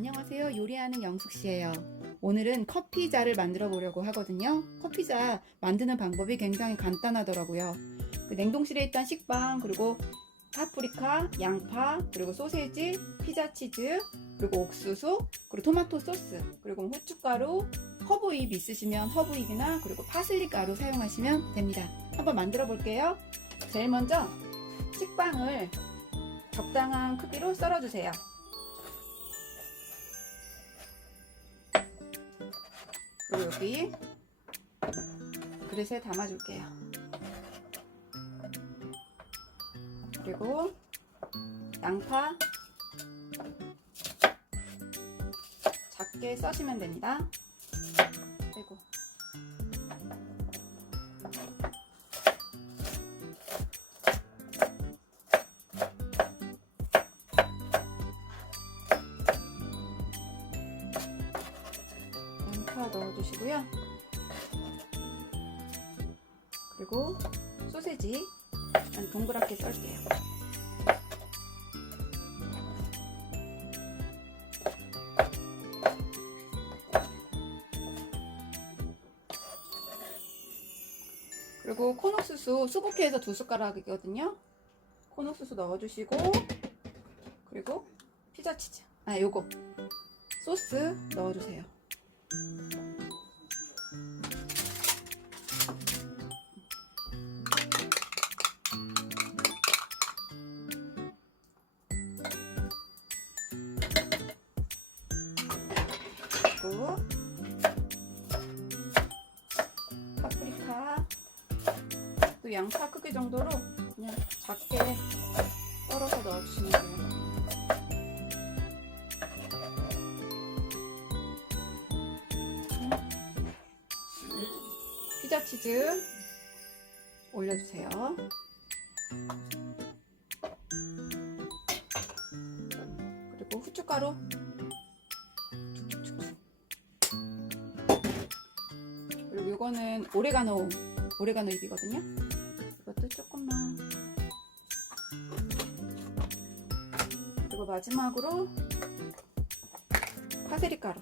안녕하세요. 요리하는 영숙씨예요. 오늘은 커피자를 만들어 보려고 하거든요. 커피자 만드는 방법이 굉장히 간단하더라고요. 그 냉동실에 있던 식빵, 그리고 파프리카, 양파, 그리고 소세지, 피자 치즈, 그리고 옥수수, 그리고 토마토 소스, 그리고 후춧가루, 허브잎 있으시면 허브잎이나 그리고 파슬리 가루 사용하시면 됩니다. 한번 만들어 볼게요. 제일 먼저 식빵을 적당한 크기로 썰어주세요. 그리고 여기 그릇에 담아줄게요. 그리고 양파 작게 써시면 됩니다. 양파 넣어주시고요. 그리고 소세지 한 동그랗게 썰게요. 그리고 콘옥수수 수북해서 두 숟가락이거든요. 콘옥수수 넣어주시고 그리고 피자 치즈 아 요거 소스 넣어주세요. 파프리카. 또 양파 크기 정도로 그냥 작게 썰어서 넣어주시면 피자 치즈 올려주세요. 그리고 후춧가루 그리고 이거는 오레가노 오레가노 잎이거든요. 이것도 조금만. 그리고 마지막으로 파세리 가루.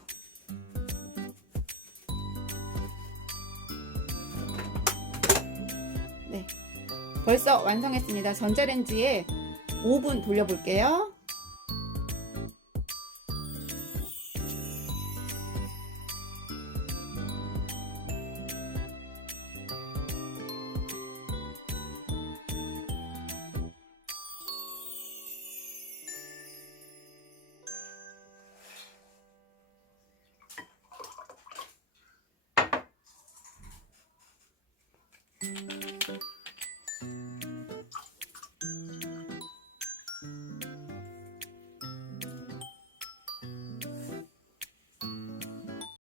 벌써 완성했습니다. 전자레인지에 5분 돌려볼게요.